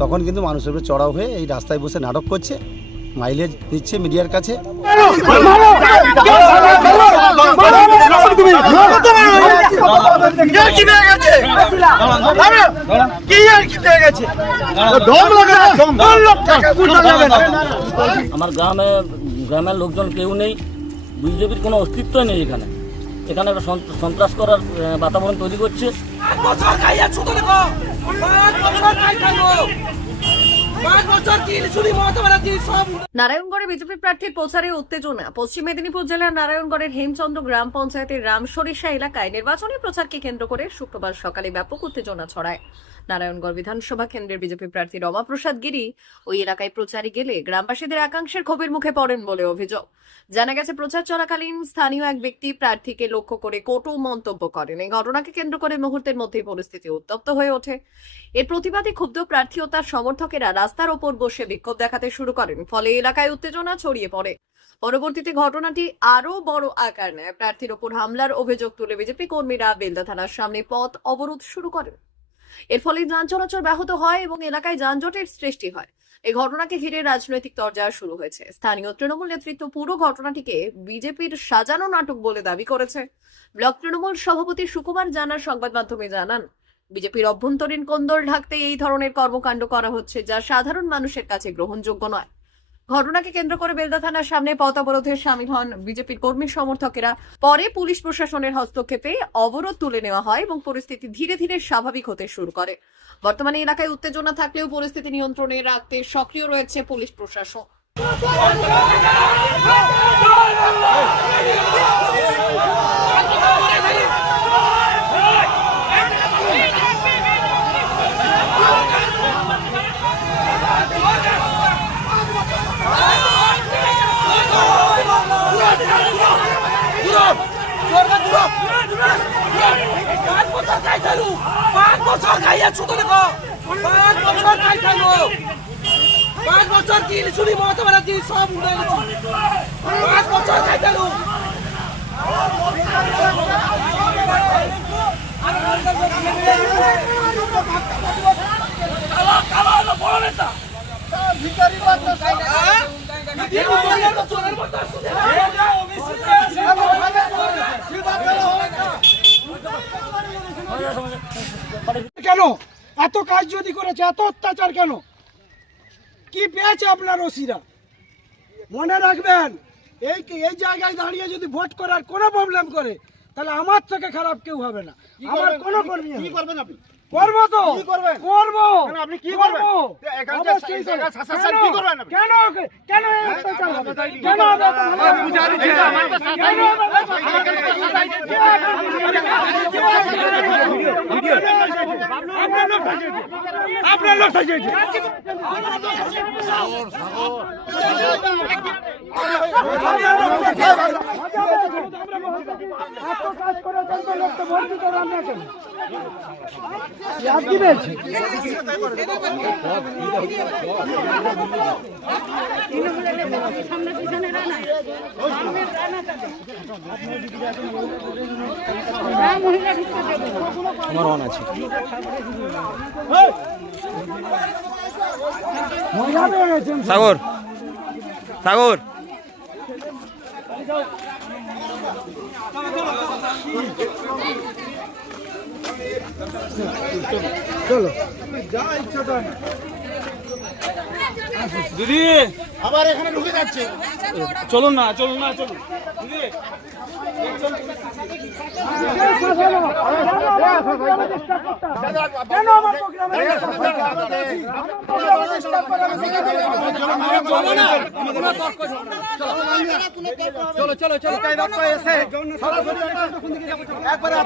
তখন কিন্তু মানুষের উপরে চড়াও হয়ে এই রাস্তায় বসে নাটক করছে, মাইলেজ দিচ্ছে মিডিয়ার কাছে। আমার গ্রামের লোকজন কেউ নেই, বিজেপির কোনো অস্তিত্ব নেই এখানে। এখানে একটা সন্ত্রাস করার বাতাবরণ তৈরি করছে। নারায়ণগড়ে বিজেপি প্রার্থীর প্রচারে উত্তেজনা। পশ্চিম মেদিনীপুর জেলার নারায়ণগড়ের হেমচন্দ্র গ্রাম পঞ্চায়েতের রামসরিষা এলাকায় নির্বাচনী প্রচারকে কেন্দ্র করে শুক্রবার সকালে ব্যাপক উত্তেজনা ছড়ায়। নারায়ণগড় বিধানসভা কেন্দ্রের বিজেপি প্রার্থী রমা প্রসাদ গিরি ওই এলাকায় প্রচারে গেলে গ্রামবাসীদের একাংশের ক্ষোভের মুখে পড়েন বলে অভিযোগ। জানা গেছে, প্রচার চলাকালীন স্থানীয় এক ব্যক্তি প্রার্থীকে লক্ষ্য করে কটু মন্তব্য করেন। এই ঘটনাকে কেন্দ্র করে মুহূর্তের মধ্যেই পরিস্থিতি উত্তপ্ত হয়ে ওঠে। এর প্রতিবাদে ক্ষুব্ধ প্রার্থী ও তার সমর্থকেরা রাস্তার ওপর বসে বিক্ষোভ দেখাতে শুরু করেন, ফলে এলাকায় উত্তেজনা ছড়িয়ে পড়ে। পরবর্তীতে ঘটনাটি আরো বড় আকার নেয়। প্রার্থীর ওপর হামলার অভিযোগ তুলে বিজেপি কর্মীরা বেলদা থানার সামনে পথ অবরোধ শুরু করেন। এর ফলে যান চলাচল ব্যাহত হয় এবং এলাকায় যানজটের সৃষ্টি হয়। এই ঘটনাকে ঘিরে রাজনৈতিক তরজা শুরু হয়েছে। স্থানীয় তৃণমূল নেতৃত্ব পুরো ঘটনাটিকে বিজেপির সাজানো নাটক বলে দাবি করেছে। ব্লক তৃণমূল সভাপতি সুকুমার জানার সংবাদ মাধ্যমে জানান, বিজেপির অভ্যন্তরীণ কোন্দল ঢাকতে এই ধরনের কর্মকাণ্ড করা হচ্ছে, যা সাধারণ মানুষের কাছে গ্রহণযোগ্য নয়। ঘটনাকে কেন্দ্র করে বেলদা থানার সামনে পথ অবরোধে সামিল হন বিজেপির কর্মী সমর্থকেরা। পরে পুলিশ প্রশাসনের হস্তক্ষেপে অবরোধ তুলে নেওয়া হয় এবং পরিস্থিতি ধীরে ধীরে স্বাভাবিক হতে শুরু করে। বর্তমানে এলাকায় উত্তেজনা থাকলেও পরিস্থিতি নিয়ন্ত্রণে রাখতে সক্রিয় রয়েছে পুলিশ প্রশাসন। কেন এত কাজ যদি করেছে, এত অত্যাচার কেন? কি পেয়েছে আপনার ওসিরা? মনে রাখবেন, এই জায়গায় দাঁড়িয়ে যদি ভোট করার কোনো প্রবলেম করে, তাহলে আমার থেকে খারাপ কেউ হবে না। আমার কোনো কর্মী কি করবেন আপনি? করবো তো, করবো। আপনি কি করবেন? কেন কেন কেন আপনার লোক সাজিয়েছে। আমার অন আছে। সাগর সাগর চলো দিদি, আবার এখানে ঢুকে যাচ্ছে। চলুন না চলুন না চলুন দিদি। চলো চলো চলো, এসে একবারে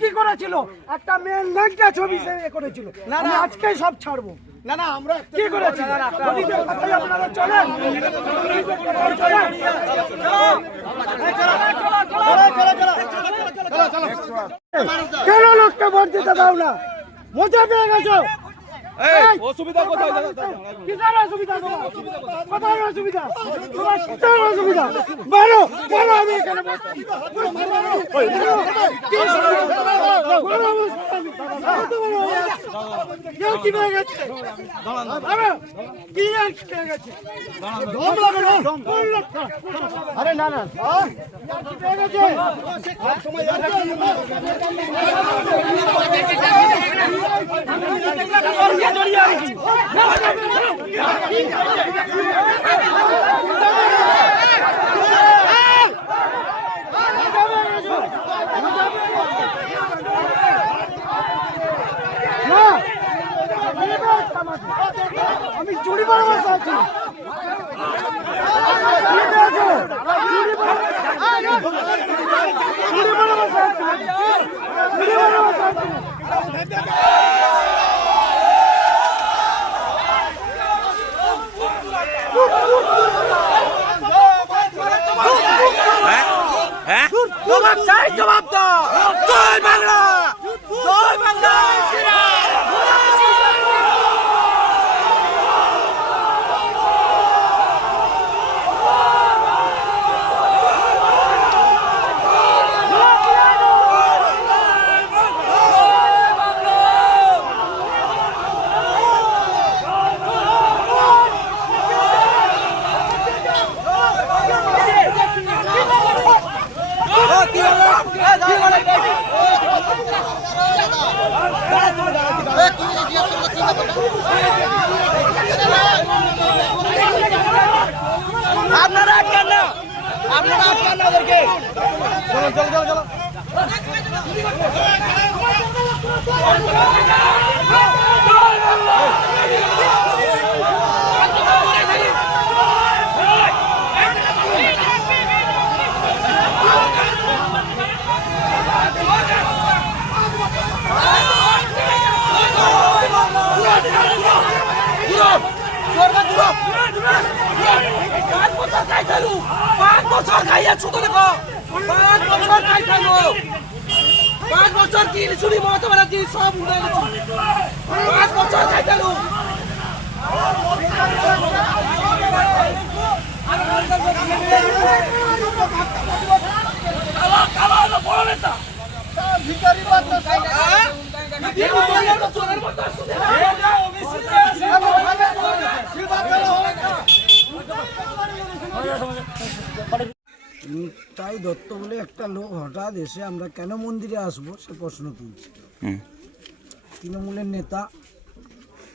কি করেছিল? একটা মেয়ের নাকটা ছবি করেছিল। আমি আজকেই সব ছাড়বো। না না, আমরা কি করেছি? আপনারা চলেন, কেন লোককে ভোট দিতে দাও না? মজা পেয়ে গেছো? অসুবিধা কোথায়? কিসের অসুবিধা তোমার? কোথায় অসুবিধা? তোমার কিসের অসুবিধা? মারো, মারো, আমি এখানে বসছি। কি পেয়ে গেছে? কি পেয়ে গেছে? দম লাগে না? আরে না না, কি পেয়ে গেছে? আমি চুরি করে বসে আছি। জবাব দাও। জয় বাংলা, জয় বাংলা। আপনারা আটকান না, আপনারা আটকান না ওদেরকে। চলো চলো চলো চলো। পাঁচ বছর খাইয়াছো তো দেখো, 5 বছর খাই খাইলো, 5 বছর কি চুরি মতো বেলা কি সব উড়ে গেছে, 5 বছর খাই খাইলো। ভিখারি বাচ্চা চোরের মতো তাই দত্ত বলে একটা লোক হঠাৎ এসে আমরা কেন মন্দিরে আসবো সে প্রশ্ন তুলছে। তৃণমূলের নেতা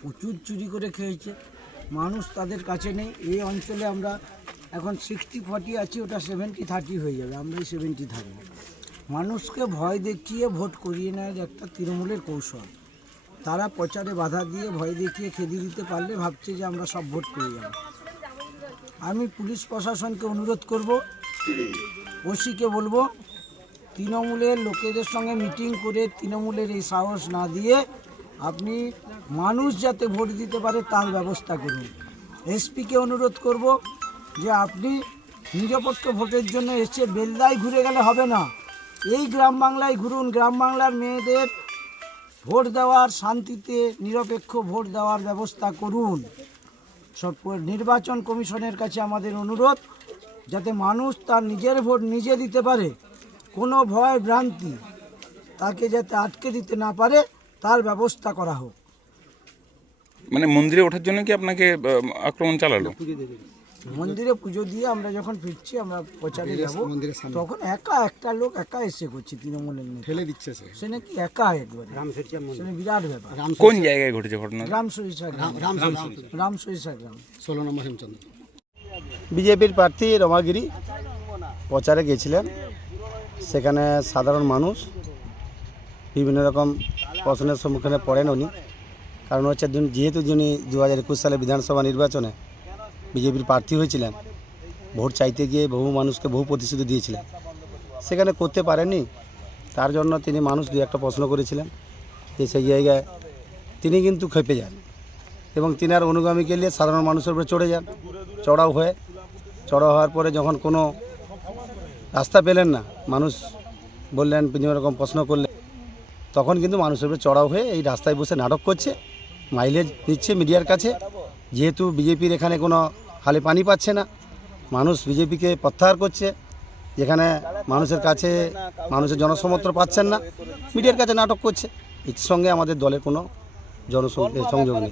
প্রচুর চুরি করে খেয়েছে, মানুষ তাদের কাছে নেই। এই অঞ্চলে আমরা এখন 60-40 আছি, ওটা 70-30 হয়ে যাবে, আমরাই 70 থাকবো। মানুষকে ভয় দেখিয়ে ভোট করিয়ে নেওয়ার একটা তৃণমূলের কৌশল। তারা প্রচারে বাধা দিয়ে ভয় দেখিয়ে খেদিয়ে দিতে পারলে ভাবছে যে আমরা সব ভোট পেয়ে যাব। আমি পুলিশ প্রশাসনকে অনুরোধ করব, ওসিকে বলবো তৃণমূলের লোকেদের সঙ্গে মিটিং করে তৃণমূলের এই সাহস না দিয়ে আপনি মানুষ যাতে ভোট দিতে পারে তার ব্যবস্থা করুন। এসপিকে অনুরোধ করব যে আপনি নিরপেক্ষ ভোটের জন্য এসে বেলদায় ঘুরে গেলে হবে না, এই গ্রাম বাংলায় ঘুরুন। গ্রাম বাংলার মেয়েদের ভোট দেওয়ার, শান্তিতে নিরপেক্ষ ভোট দেওয়ার ব্যবস্থা করুন। সব নির্বাচন কমিশনের কাছে আমাদের অনুরোধ, যাতে মানুষ তার নিজের ভোট নিজে দিতে পারে, কোনো ভয় ভ্রান্তি তাকে যাতে আটকে দিতে না পারে তার ব্যবস্থা করা হোক। মানে মন্দিরে ওঠার জন্য কি আপনাকে আক্রমণ চালালো? মন্দিরে পুজো দিয়ে আমরা যখন ফিরছি, আমরা প্রচারে যাব, তখন একটা লোক একা এসে করছে, তৃণমূলের নেতা ফেলে দিচ্ছে, সে নাকি একা একবারে, বিরাট ব্যাপার। কোন জায়গায় ঘটেছে ঘটনা? গ্রাম সরিষা গ্রাম, রাম সরিষা গ্রাম, 16 নম্বর হেমচন্দ্র। বিজেপির প্রার্থী রমাগিরি প্রচারে গেছিলেন, সেখানে সাধারণ মানুষ বিভিন্ন রকম প্রশ্নের সম্মুখীনে পড়েন উনি। কারণ হচ্ছে যেহেতু যিনি 2021 সালে বিধানসভা নির্বাচনে বিজেপির প্রার্থী হয়েছিলেন, ভোট চাইতে গিয়ে বহু মানুষকে বহু প্রতিশ্রুতি দিয়েছিলেন, সেখানে করতে পারেননি। তার জন্য তিনি মানুষ দু একটা প্রশ্ন করেছিলেন, যে সেই জায়গায় তিনি কিন্তু খেপে যান এবং তিনার অনুগামীকে নিয়ে সাধারণ মানুষের উপরে চড়ে যান। চড়াও হওয়ার পরে যখন কোনো রাস্তা পেলেন না, মানুষ বললেন, বিভিন্ন রকম প্রশ্ন করলেন, তখন কিন্তু মানুষের উপরে চড়াও হয়ে এই রাস্তায় বসে নাটক করছে মাইলেজ দিচ্ছে মিডিয়ার কাছে, যেহেতু বিজেপির এখানে কোনো হালে পানি পাচ্ছে না, মানুষ বিজেপিকে প্রত্যাহার করছে, যেখানে মানুষের কাছে মানুষের জনসমর্থন পাচ্ছেন না, মিডিয়ার কাছে নাটক করছে। এর সঙ্গে আমাদের দলের কোনো সংযোগ নেই।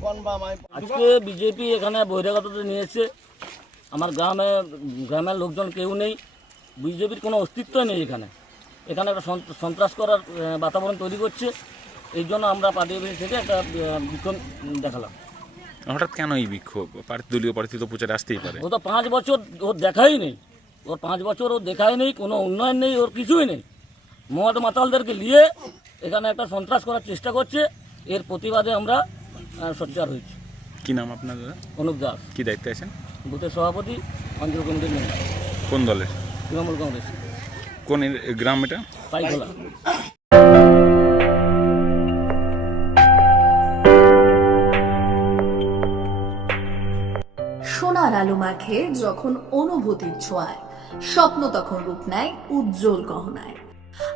আজকে বিজেপি এখানে বহিরাগতদের নিয়েছে, আমার গ্রামের লোকজন কেউ নেই, বিজেপির কোনো অস্তিত্ব নেই এখানে। এখানে একটা সন্ত্রাস করার বাতাবরণ তৈরি করছে, এই জন্য আমরা পার্টি অফিস থেকে একটা বিক্ষোভ দেখালাম। হঠাৎ কেন এই বিক্ষোভ? দলীয় প্রার্থী তো প্রচারে আসতেই পারে। ও তো 5 বছর ওর দেখাই নেই, ওর 5 বছর ওর দেখাই নেই, কোনো উন্নয়ন নেই, ওর কিছুই নেই। মদ মাতালদেরকে নিয়ে এখানে একটা সন্ত্রাস করার চেষ্টা করছে, এর প্রতিবাদে আমরা সোচ্চার হয়েছি। কি নাম আপনার দাদা? অনুপ দাস, কি দায়িত্বে আছেন? বুথের সভাপতি, অঞ্চল কমিটির মেম্বার, কোন দলের? তৃণমূল কংগ্রেস, কোন গ্রাম এটা? পাইখোলা। সোনার আলো মাখে যখন অনুভূতির ছোঁয়ায়, স্বপ্ন তখন রূপ নেয় উজ্জ্বল গহনায়।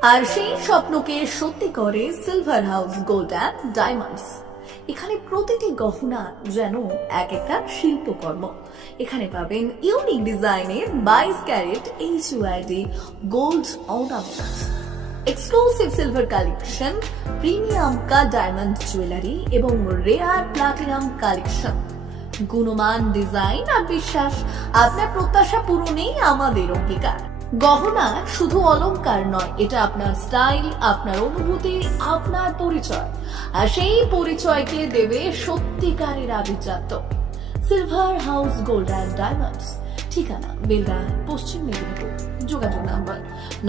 আর সেই স্বপ্নকে সত্যি করে silver house gold and diamonds. এখানে প্রতিটি গহনা যেন এক একটা শিল্পকর্ম। এখানে পাবেন ইউনিক ডিজাইনের 22 carat HUID gold ornaments, exclusive silver collection, premium cut diamond jewellery এবং রেয়ার প্লাটিনাম কালেকশন। গুণমান, ডিজাইন আর বিশ্বাস, আপনার প্রত্যাশা পূরণেই আমাদের অঙ্গীকার। গহনা শুধু অলংকার নয়, এটা আপনার স্টাইল, আপনার অনুভূতি, আপনার পরিচয়। আর সেই পরিচয়কে দেবে সত্যিকারের আভিজাত্য। Silver house gold and diamonds, ঠিকানা বেলডাঙ্গা, পশ্চিম মেদিনীপুর। যোগাযোগ নাম্বার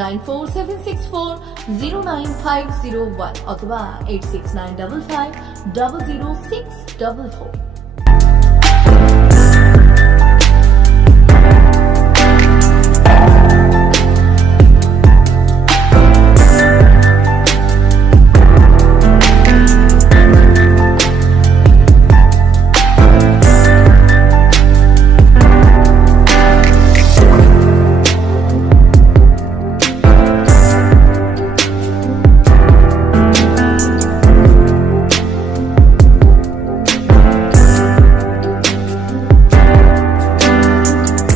9476409501 অথবা 8695500644।